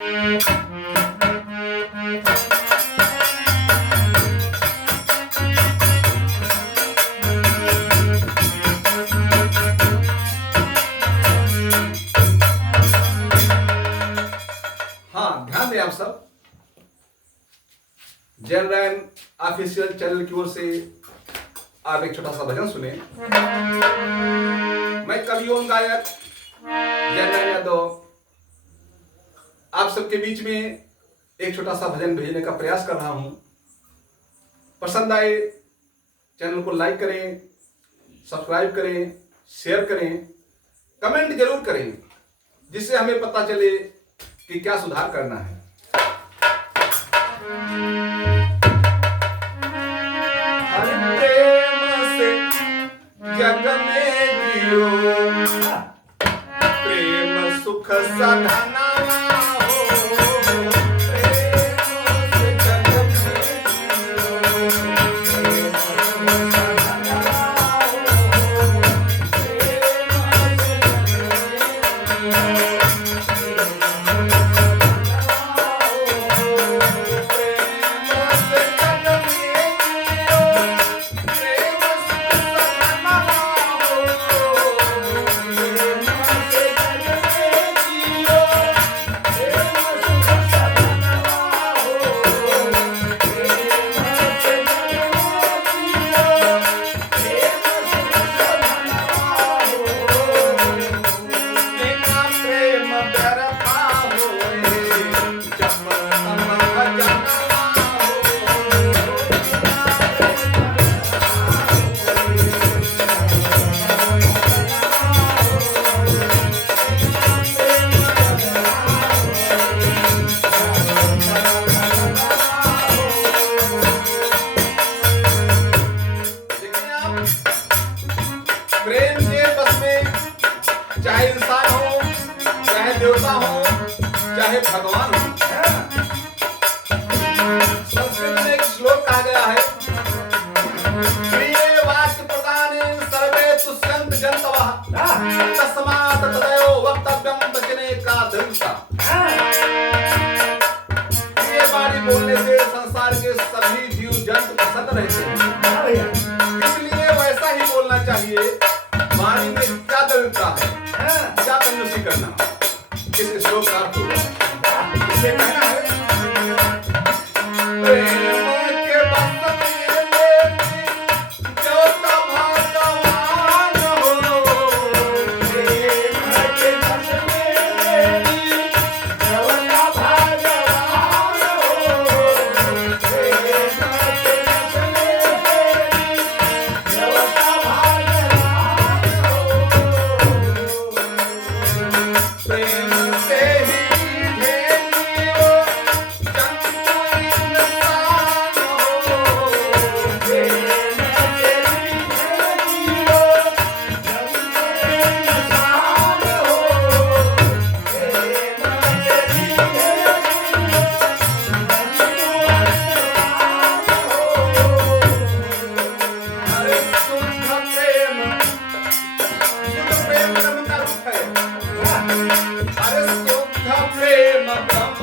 हाँ, ध्यान दें आप सब। जनरल ऑफिशियल चैनल की ओर से आप एक छोटा सा भजन सुने। मैं कवि ओम गायक जनरल यादव आप सबके बीच में एक छोटा सा भजन भेजने का प्रयास कर रहा हूं। पसंद आए चैनल को लाइक करें, सब्सक्राइब करें, शेयर करें, कमेंट जरूर करें, जिससे हमें पता चले कि क्या सुधार करना है। हर प्रेम से जग में जियो, प्रेम सुख साधना हो। प्रेम से जग में जियो, प्रेम सुख साधना हो। प्रेम से जग में जियो। प्रेम के बस में चाहे इंसान हो, चाहे देवता हो, चाहे भगवान हो। संस्कृत में एक श्लोक कहा गया है, प्रिय वाक्य प्रदान सर्वे तुष्यंत जंतवः तस्मात् तदेव वक्तव्यम वचने का धर्मता। प्रिय वाणी बोलने से संसार के सभी जीव जंतु प्रसन्न रहते हैं, इसलिए वैसा ही बोलना चाहिए। वाणी में क्या दृढ़ता है, क्या कंजूसी करना, इस श्लोक का अर्थ होगा। इसे कहना है, प्रेम के बस में जो भगवान हो। प्रेम के बस में जो भगवान हो। प्रेम के बस में जो भगवान प्रेम से ही भेजियो जंतु इंसान हो। प्रेम से ही भेजियो जंतु इंसान हो। प्रेम से ही भेजियो जंतु इंसान हो। अरे शुद्ध प्रेम, शुद्ध प्रेम का रूप है। अरे शुद्ध प्रेम ब्रह्म